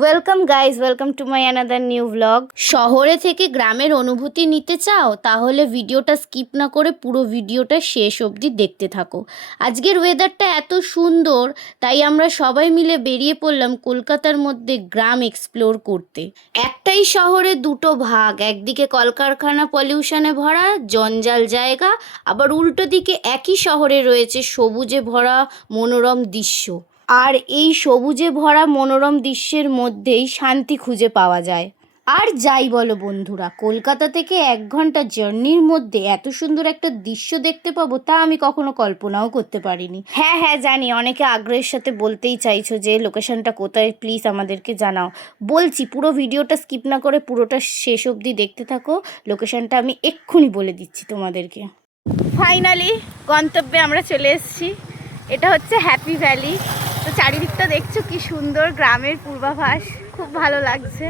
Welcome guys, welcome to my another new blog. শহরে থেকে গ্রামের অনুভূতি নিতে চাও? তাহলে ভিডিওটা স্কিপ না করে পুরো ভিডিওটা শেষ অবধি দেখতে থাকো। আজকের ওয়েদারটা এত সুন্দর, তাই আমরা সবাই মিলে বেরিয়ে পড়লাম কলকাতার মধ্যে গ্রাম এক্সপ্লোর করতে। একটাই শহরে দুটো ভাগ, একদিকে কলকারখানা পলিউশনে ভরা জঞ্জাল জায়গা, আবার উল্টো দিকে একই শহরে রয়েছে সবুজে ভরা মনোরম দৃশ্য। আর এই সবুজে ভরা মনোরম দৃশ্যের মধ্যেই শান্তি খুঁজে পাওয়া যায়। আর যাই বলো বন্ধুরা, কলকাতা থেকে 1 ঘন্টা জার্নির মধ্যে এত সুন্দর একটা দৃশ্য দেখতে পাবো তা আমি কখনো কল্পনাও করতে পারিনি। হ্যাঁ হ্যাঁ জানি, অনেকে আগ্রহের সাথে বলতেই চাইছো যে লোকেশনটা কোথায়, প্লিজ আমাদেরকে জানাও। বলছি, পুরো ভিডিওটা স্কিপ না করে পুরোটা শেষ অবধি দেখতে থাকো। লোকেশনটা আমি এক্ষুনি বলে দিচ্ছি তোমাদেরকে। ফাইনালি গন্তব্যে আমরা চলে এসেছি। এটা হচ্ছে হ্যাপি ভ্যালি। তো চারিদিকটা দেখছো কি সুন্দর, গ্রামের পূর্বাভাস, খুব ভালো লাগছে।